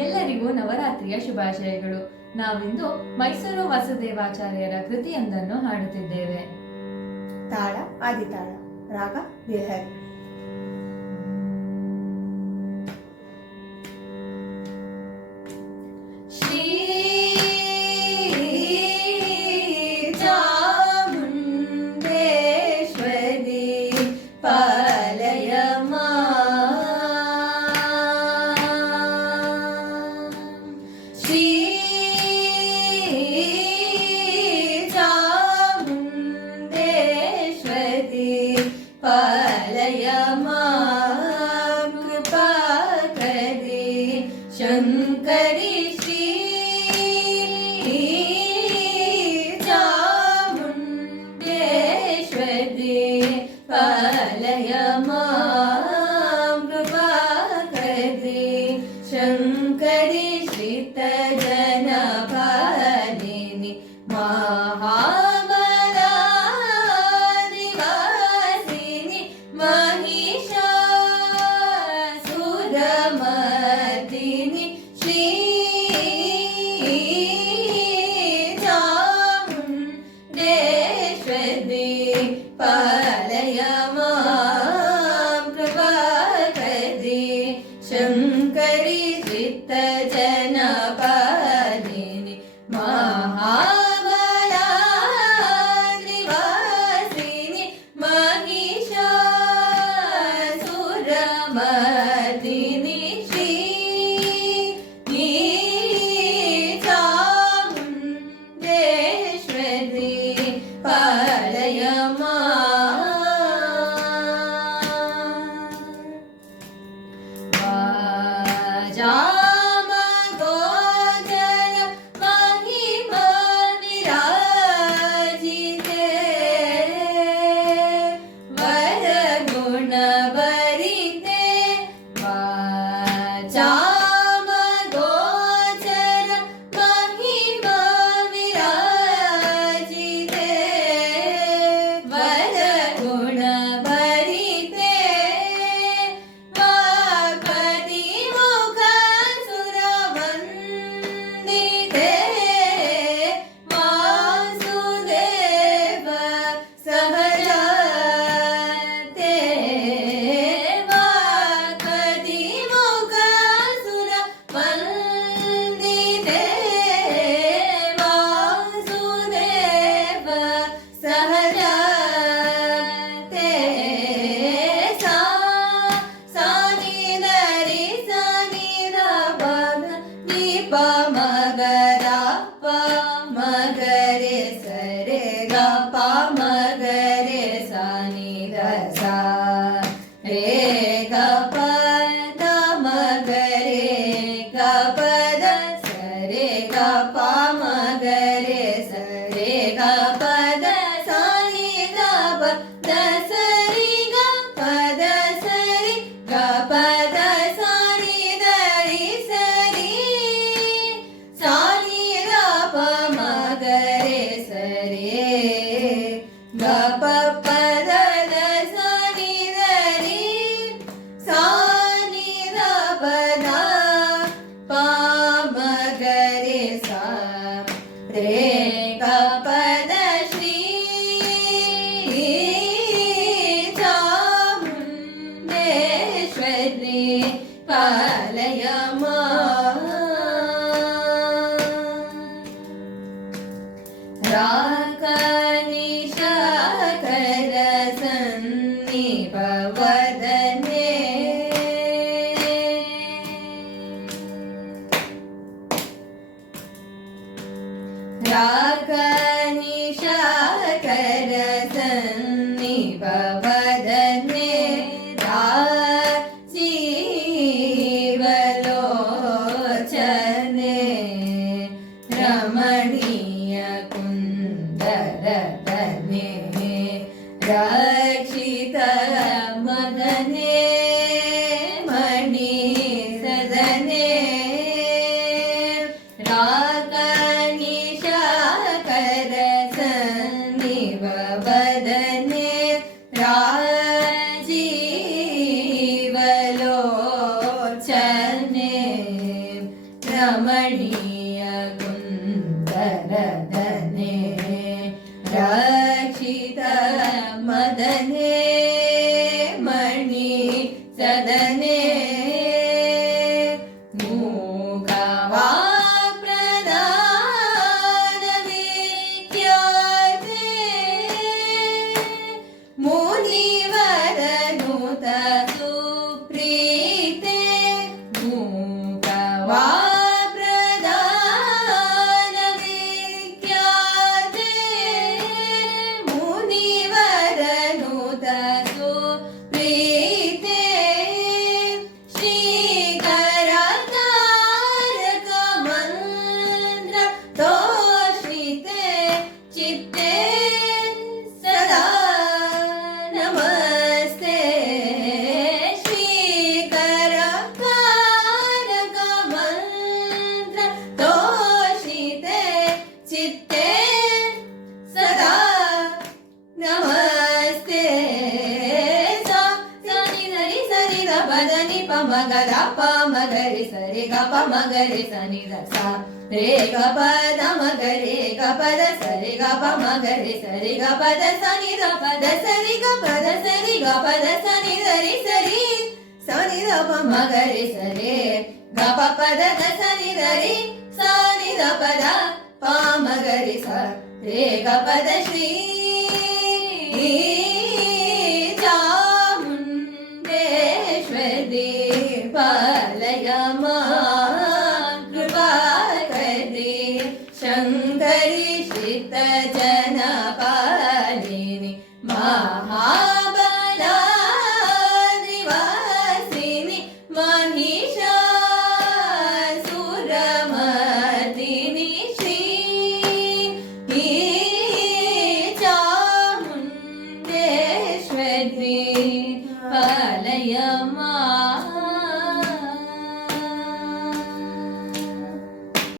ಎಲ್ಲರಿಗೂ ನವರಾತ್ರಿಯ ಶುಭಾಶಯಗಳು. ನಾವಿಂದು ಮೈಸೂರು ವಾಸುದೇವಾಚಾರ್ಯರ ಕೃತಿಯೊಂದನ್ನು ಹಾಡುತ್ತಿದ್ದೇವೆ. ತಾಳ ಆದಿತಾಳ, ರಾಗ ಬಿಹಾರಿ. ಶ್ರೀ ಚಾಮುಂಡೇಶ್ವರಿ ಪಾಲಯ ಶ್ರೀ ಚಾಮುಂಡೇಶ್ವರಿ ಪಾಲಯ ಕೃಪಾ ಕರಿ ಶಂಕರಿ ಶ್ರೀ ಚಾಮುಂಡೇಶ್ವರಿ ಪಾಲಯ ಕೃಪಾ ಕರಿ ಶಂಕರಿ ಶ್ರಿತ ಜನ ಪಾಲಿನಿ ಮಹಾಬಲಾದಿವಾಸಿನಿ ಮಹಿಷಾಸುರಮರ್ದಿನಿ ಶ್ರೀ ಚಾಮುಂಡೇಶ್ವರಿ ಪಾಲಯ ಕೃಪಾ ಕರಿ ಶಂಕರಿ ಶ್ರಿತ ಜನ ಪಾಲಿನಿ ಮಹಾಬಲಾದಿವಾಸಿನಿ ಮಹಿಷಾಸುರಮರ್ದಿನಿ ಶ್ರೀ ಚಾಮುಂಡೇಶ್ವರಿ ಪಾಲಯ ಜಾಮಗೋಚರ ಮಹಿಮಾ ವಿರಾಜಿತೆ ವರಗುಣ ಭರಿತೆ ಜಾಮಗೋಚರ ಮಹಿಮಾ ವಿರಾಜಿತೆ ವರಗುಣ ಭರಿತೆ ವಾಗ್ಪತಿ ಮುಖ ಸುರವಂದಿತೆ ವಾಸುದೇವ ಸಹಜತೆ ವಾಗ್ಪತಿ ಮುಖ ಸುರವಂದಿತೆ ವಾಸುದೇವ ಸಹಜತೆ ಸಾನಿದರಿ ಸಾನಿದ ಪದ ದೀಪ ಮಗರ ಪ ಮಗರೆ ಸರೆ ಗ ಪ ಮಗರೆ ಸಾನಿದ ಸಾ ರೇ ಗ ಪದ ಮಗರೆ ಗ ಪದ ಸರೆ ಗ ಪ ಮಗರೆ ಸರೆ ಗ ಪದ ಸಾನಿದ ಪದ ಸರಿ ಗ ಪದ ಸರಿ ಗ ಪದ ಸಾನಿದರಿ ಸರಿ ಸಾನಿದ ಪ ಮಗರೆ ಸರಿ ಗ ಪ ಪದ ಸಾನಿದರಿ ಸಾನಿದ ಪದ ಪ ಮಗರೆ ಸಾ ರೇ ಗ ಪದ ಶ್ರೀ ಚಾಮುಂಡೇಶ್ವರಿ ಪಾಲಯ ರಾಕನಿಶಾಕರ ಸನ್ನಿಭ ವದನೆ ರಾಕನಿಶಾಕರ ಸನ್ನಿಭ ವದನೆ ರಾಜೀವಲೋಚನೆ ರಮಣೀಯ ಕುಂದರ ಬನೆ ರಕ್ಷಿತ ಮದನೆ ಮಣಿ ಸದನೆ ರಾಕನಿಶಾಕರ ಸನ್ನಿಭ ವದನೆ ರಾ ರಮಣೀಯ ಕುಂದರದನೆ ರಕ್ಷಿತ ಮದನೆ ಮಣಿ ಸದನೆ ಮೂಕವಾ ಪ್ರಧಾನ ವಿಖ್ಯಾತೆ ಮುನಿವರನುತ ಸುಪ್ರೀತೆ ಮೂಕವಾ ಪ್ರಧಾನ ವಿಖ್ಯಾತೆ ಮುನಿವರನುತ ಸುಪ್ರೀತೆ ಶ್ರೀಕರ ತಾರಕ ಮಂತ್ರ ತೋಷಿತೆ ಚಿತ್ತೆ ಸದಾ ನಮಸ್ತೆ ಶ್ರೀಕರ ತಾರಕ ಮಂತ್ರ ತೋಷಿತೆ ಚಿತ್ತೆ ಸದಾ ನಮಸ್ತೆ ಸನಿ ಸರಿ ಸರಿ ದ ಪದನಿ ಪ ಮಗದ ಪ ಮಗರಿ ಸರಿ ಗ ಪ ಮಗರಿ ಸನಿ ದ ಸ ರೇ ಗ ಪದ ಮಗರಿ ಗ ಪದ ಸರಿ ಗ ಪ ಮಗರಿ ಸರಿ ಗ ಪದ ಸನಿ ದ ಪದ ಸರಿ ಗ ಪದ ಸರಿ ಗ ಪದ ಸನಿ ಧರಿ ಸರಿ ಸನಿ ದ ಪ ಮಗರಿ ಸರಿ ಗ ಪ ಪದ ದ ಸನಿ ಧರಿ ಸನಿ ದ ಪದ ಪ ಮಗರಿ ಸ ರೇ ಗ ಪದ ಶ್ರೀ ಚಾಮುಂಡೇಶ್ವರಿ ಪಾಲಯ ಮಾಂ ಕೃಪಾ ಕರಿ ಶಂಕರಿ ಶಿತ ಜನ ಪಾಲಿನಿ ಮಹಾಬಲಾದ್ರಿವಾಸಿನಿ ಮಹಿಷಾಸುರಮರ್ದಿನಿ ಶ್ರೀ ಚಾಮುಂಡೇಶ್ವರಿ